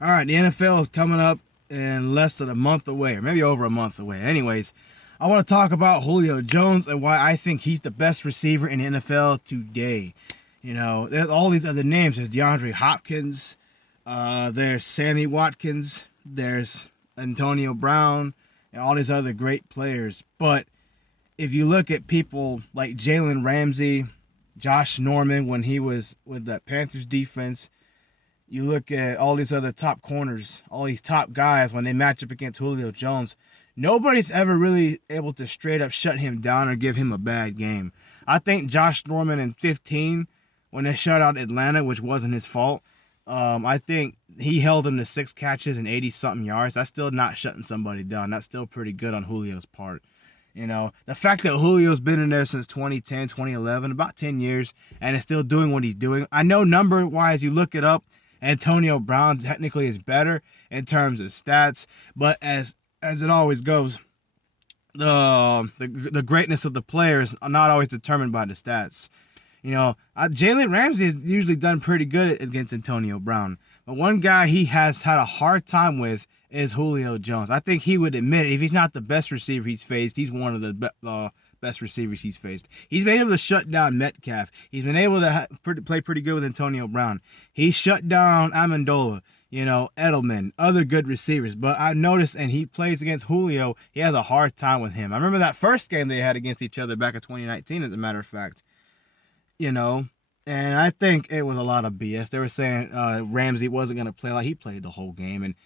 All right, the NFL is coming up in less than a month away, or maybe over a month away. Anyways, I want to talk about Julio Jones and why I think he's the best receiver in the NFL today. There's all these other names. There's DeAndre Hopkins, there's Sammy Watkins, there's Antonio Brown, and all these other great players. But if you look at people like Jalen Ramsey, Josh Norman when he was with that Panthers defense, you look at all these other top corners, all these top guys when they match up against Julio Jones, nobody's ever really able to straight up shut him down or give him a bad game. I think Josh Norman in 15, when they shut out Atlanta, which wasn't his fault, I think he held him to 6 catches and 80-something yards. That's still not shutting somebody down. That's still pretty good on Julio's part. The fact that Julio's been in there since 2010, 2011, about 10 years, and is still doing what he's doing. I know number-wise, you look it up, Antonio Brown technically is better in terms of stats, but as it always goes, the greatness of the players are not always determined by the stats. Jalen Ramsey has usually done pretty good against Antonio Brown, but one guy he has had a hard time with is Julio Jones. I think he would admit if he's not the best receiver he's faced, he's one of the best receivers he's faced. He's been able to shut down Metcalf. He's been able to play pretty good with Antonio Brown. He shut down Amendola, Edelman, other good receivers. But I noticed, and he plays against Julio, he has a hard time with him. I remember that first game they had against each other back in 2019, as a matter of fact. And I think it was a lot of BS. They were saying Ramsey wasn't going to play like he played the whole game.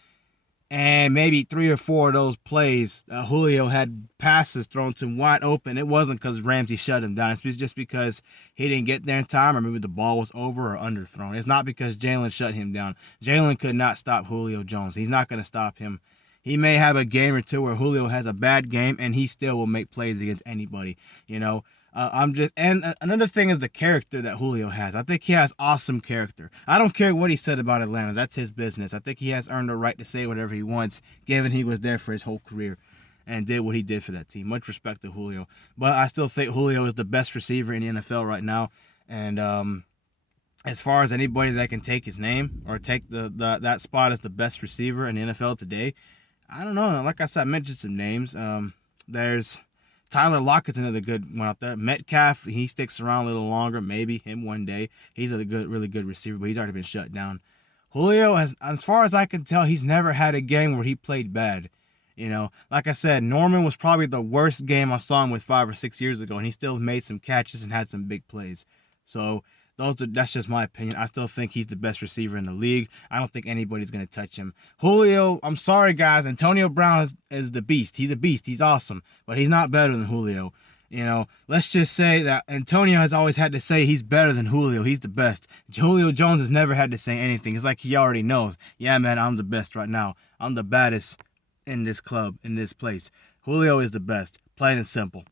And maybe 3 or 4 of those plays, Julio had passes thrown to him wide open. It wasn't because Ramsey shut him down. It's just because he didn't get there in time, or maybe the ball was over or underthrown. It's not because Jalen shut him down. Jalen could not stop Julio Jones. He's not going to stop him. He may have a game or two where Julio has a bad game, and he still will make plays against anybody. And another thing is the character that Julio has. I think he has awesome character. I don't care what he said about Atlanta. That's his business. I think he has earned the right to say whatever he wants, given he was there for his whole career and did what he did for that team. Much respect to Julio. But I still think Julio is the best receiver in the NFL right now. And as far as anybody that can take his name or take that spot as the best receiver in the NFL today, I don't know. Like I said, I mentioned some names. There's Tyler Lockett's another good one out there. Metcalf, he sticks around a little longer, maybe him one day. He's a really good receiver, but he's already been shut down. Julio has, as far as I can tell, he's never had a game where he played bad. Like I said, Norman was probably the worst game I saw him with 5 or 6 years ago, and he still made some catches and had some big plays. So that's just my opinion. I still think he's the best receiver in the league. I don't think anybody's going to touch him. Julio, I'm sorry, guys. Antonio Brown is the beast. He's a beast. He's awesome. But he's not better than Julio. Let's just say that Antonio has always had to say he's better than Julio. He's the best. Julio Jones has never had to say anything. It's like he already knows. Yeah, man, I'm the best right now. I'm the baddest in this club, in this place. Julio is the best. Plain and simple.